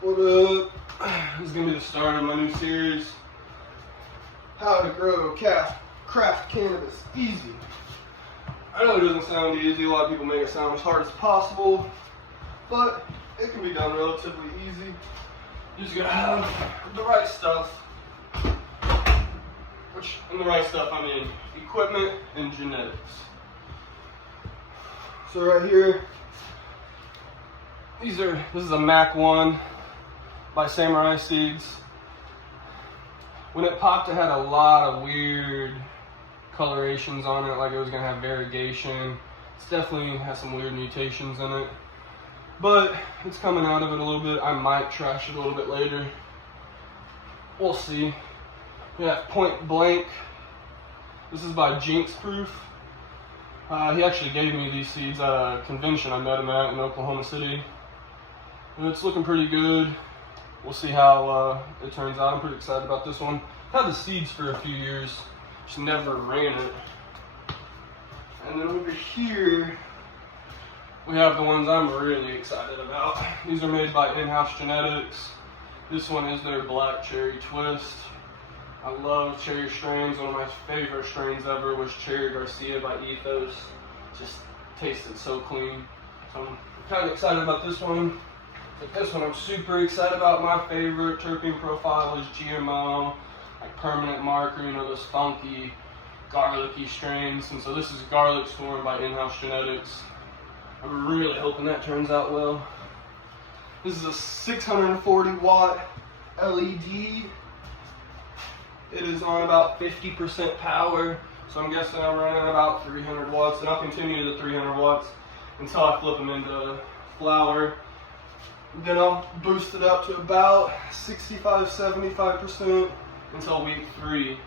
What up? This is gonna be the start of my new series, How to Grow Craft Cannabis Easy. I know it doesn't sound easy, a lot of people make it sound as hard as possible, but it can be done relatively easy. You just gotta have the right stuff, which, in the right stuff I mean equipment and genetics. So right here, this is a Mac 1 by Samurai Seeds. When it popped, it had a lot of weird colorations on it, like it was gonna have variegation. It's definitely has some weird mutations in it, but it's coming out of it a little bit. I might trash it a little bit later. We'll see. Yeah, Point Blank. This is by Jinx Proof. He actually gave me these seeds at a convention I met him at in Oklahoma City. And it's looking pretty good. We'll see how it turns out. I'm pretty excited about this one. I've had the seeds for a few years, just never ran it. And then over here, we have the ones I'm really excited about. These are made by In-House Genetics. This one is their Black Cherry Twist. I love cherry strains. One of my favorite strains ever was Cherry Garcia by Ethos. Just tasted so clean. So I'm kind of excited about this one. But this one I'm super excited about. My favorite terpene profile is GMO, like permanent marker, you know, those funky, garlicky strains. And so this is Garlic Storm by In-House Genetics. I'm really hoping that turns out well. This is a 640 watt LED. It is on about 50% power, so I'm guessing I'm running about 300 watts, and I'll continue to the 300 watts until I flip them into flower. Then I'll boost it up to about 65-75% until week 3.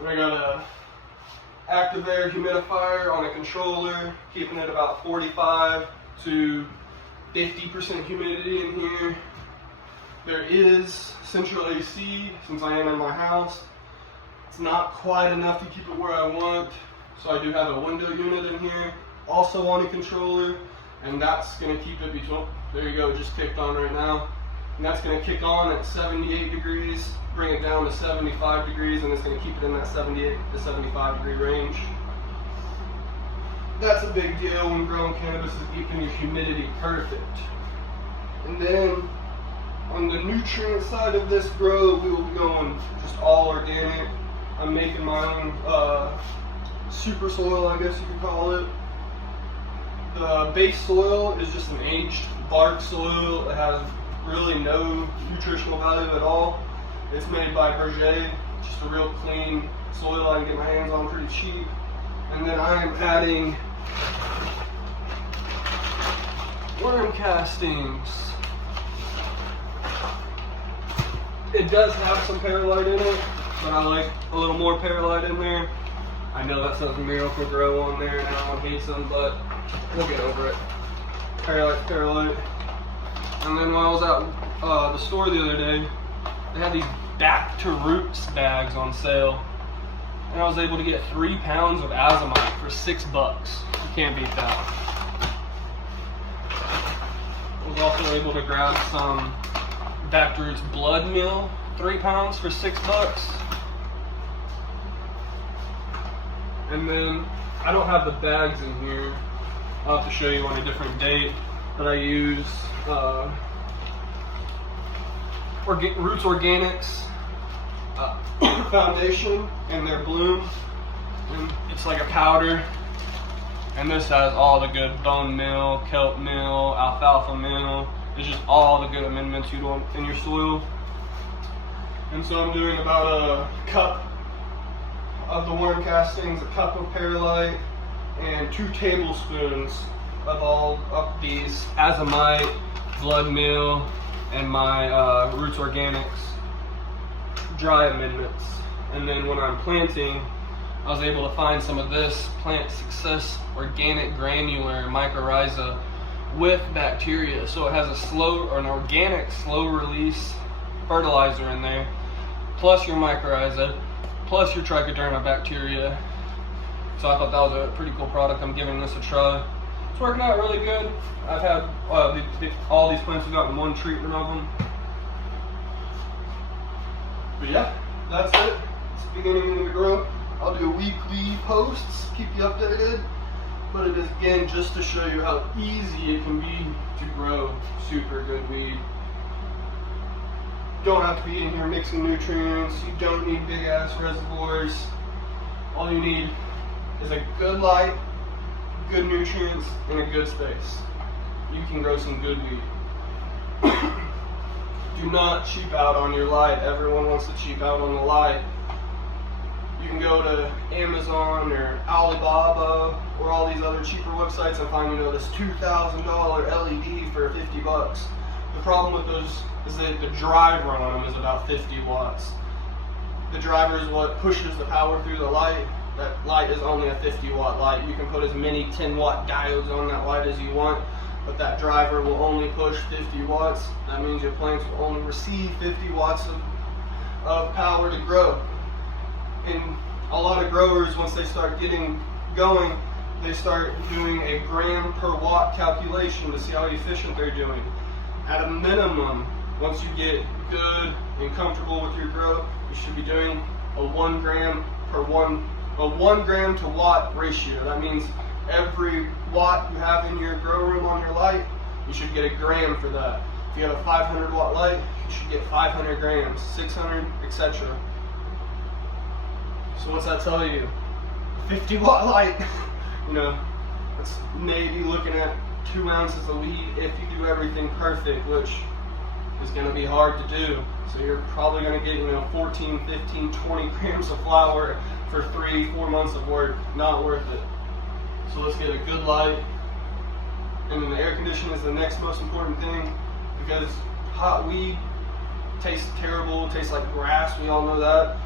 Then I got a Activair humidifier on a controller, keeping it about 45 to 50% humidity in here. There is central AC since I am in my house. It's not quite enough to keep it where I want, so I do have a window unit in here, also on a controller, and that's going to keep it between, there you go, it just kicked on right now. And that's going to kick on at 78 degrees, bring it down to 75 degrees, and it's going to keep it in that 78 to 75 degree range. That's a big deal when growing cannabis, is keeping your humidity perfect. And then on the nutrient side of this grow, we will be going just all organic. I'm making my own super soil, I guess you could call it. The base soil is just an aged bark soil. It has really no nutritional value at all. It's made by Berger, just a real clean soil I can get my hands on pretty cheap. And then I am adding worm castings. It does have some perlite in it, but I like a little more perlite in there. I know that says Miracle-Gro on there and everyone hates them, but we'll get over it. Perlite. And then when I was at the store the other day, they had these Back to Roots bags on sale. And I was able to get 3 pounds of azomite for $6. You can't beat that. I was also able to grab some Back to Roots blood meal, 3 pounds for $6. And then I don't have the bags in here. I'll have to show you on a different date. But I use Roots Organics foundation in their bloom. And it's like a powder. And this has all the good bone meal, kelp meal, alfalfa meal. It's just all the good amendments you want in your soil. And so I'm doing about a cup of the worm castings, a cup of perlite, and 2 tablespoons of all of these azomite, blood meal, and my Roots Organics dry amendments. And then when I'm planting, I was able to find some of this Plant Success Organic Granular Mycorrhiza with bacteria. So it has an organic slow release fertilizer in there, plus your mycorrhiza, plus your trichoderma bacteria. So I thought that was a pretty cool product. I'm giving this a try. it's working out really good. I've had all these plants have gotten one treatment of them. But yeah, that's it. It's beginning to grow. I'll do weekly posts, keep you updated. But it is, again, just to show you how easy it can be to grow super good weed. You don't have to be in here mixing nutrients. You don't need big ass reservoirs. All you need is a good light, good nutrients, and a good space. You can grow some good weed. Do not cheap out on your light. Everyone wants to cheap out on the light. You can go to Amazon or Alibaba or all these other cheaper websites and find, this $2,000 LED for 50 bucks. The problem with those is that the driver on them is about 50 watts. The driver is what pushes the power through the light. That light is only a 50 watt light. You can put as many 10 watt diodes on that light as you want, but that driver will only push 50 watts. That means your plants will only receive 50 watts of power to grow. And a lot of growers, once they start getting going, they start doing a gram per watt calculation to see how efficient they're doing. At a minimum, once you get good and comfortable with your grow, you should be doing a 1 gram to watt ratio. That means every watt you have in your grow room on your light, you should get a gram for that. If you have a 500 watt light, you should get 500 grams, 600, etc. So what's that tell you? 50 watt light, that's maybe looking at 2 ounces of weed if you do everything perfect, which is going to be hard to do. So you're probably going to get 14, 15, 20 grams of flower for 3-4 months of work. Not worth it. So let's get a good light. And then the air conditioning is the next most important thing, because hot weed tastes terrible, tastes like grass, we all know that.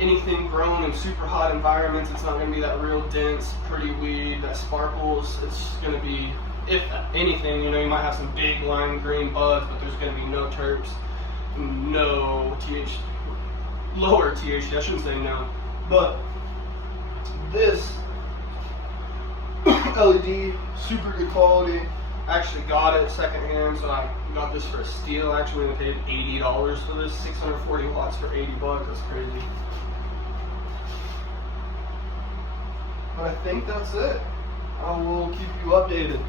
Anything grown in super hot environments, it's not going to be that real dense, pretty weed that sparkles. It's going to be, if anything, you might have some big lime green buds, but there's going to be no terps, no THC, lower THC, I shouldn't say no. But this LED, super good quality. I actually got it secondhand, so I got this for a steal. Actually, we paid $80 for this, 640 watts for 80 bucks. That's crazy. But I think that's it. I will keep you updated.